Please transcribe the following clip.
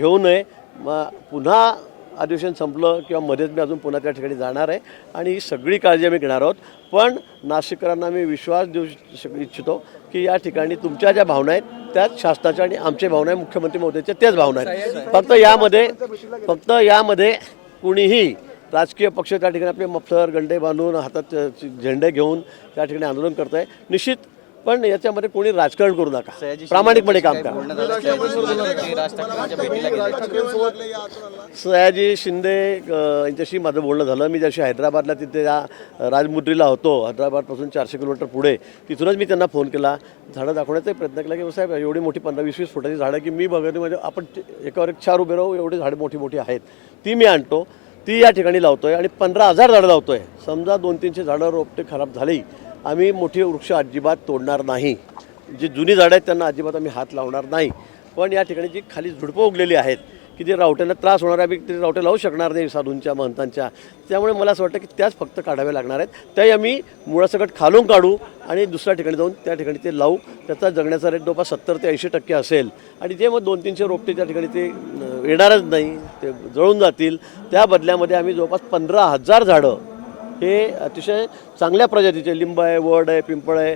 घेऊ नये. मग पुन्हा अधिवेशन संपलं किंवा मध्येच मी अजून पुन्हा त्या ठिकाणी जाणार आहे आणि ही सगळी काळजी आम्ही घेणार आहोत. पण नाशिककरांना मी विश्वास देऊ इच्छितो की या ठिकाणी तुमच्या ज्या भावना आहेत त्याच शासनाच्या आणि आमच्या भावना आहे मुख्यमंत्री महोदयाच्या त्याच भावना आहेत. फक्त यामध्ये कुणीही राजकीय पक्ष त्या ठिकाणी आपले मफलर गंडे बांधून हातात झेंडे घेऊन त्या ठिकाणी आंदोलन करत आहे निश्चित. पण याच्यामध्ये कोणी राजकारण करू नका, प्रामाणिकपणे काम करा. सयाजी शिंदे यांच्याशी माझं बोलणं झालं. मी जशी हैदराबादला तिथे त्या राजमुद्रीला होतो, हैदराबादपासून 400 किलोमीटर पुढे, तिथूनच मी त्यांना फोन केला, झाडं दाखवण्याचा प्रयत्न केला की साहेब एवढी मोठी 15-20 फुटाची झाडं की मी बघत म्हणजे आपण एकावर एक 4 उभे राहू एवढी झाडं मोठी मोठी आहेत ती मी आणतो, ती या ठिकाणी लावतोय आणि 15,000 झाडं लावतोय. समजा 200-300 झाडं रोपटे खराब झाली, आम्ही मोठी वृक्ष अजिबात तोडणार नाही. जी जुनी झाडं आहेत त्यांना अजिबात आम्ही हात लावणार नाही. पण या ठिकाणी जी खाली झुडपं उगलेली आहेत की जे रावट्यांना त्रास होणार आहे, आम्ही ते रावटे लावू शकणार नाही साधूंच्या महंतांच्या. त्यामुळे मला असं वाटतं की त्याच फक्त काढाव्या लागणार आहेत. त्याही आम्ही मुळासकट खालून काढू आणि दुसऱ्या ठिकाणी जाऊन त्या ठिकाणी ते लावू. त्याचा जगण्याचा रेट जवळपास 70 ते 80% असेल आणि जे मग 200-300 रोपटे त्या ठिकाणी ते येणारच नाही, ते जळून जातील. त्या बदल्यामध्ये आम्ही जवळपास 15,000 झाडं हे अतिशय चांगल्या प्रजातीचे लिंब आहे, वड आहे, पिंपळ आहे,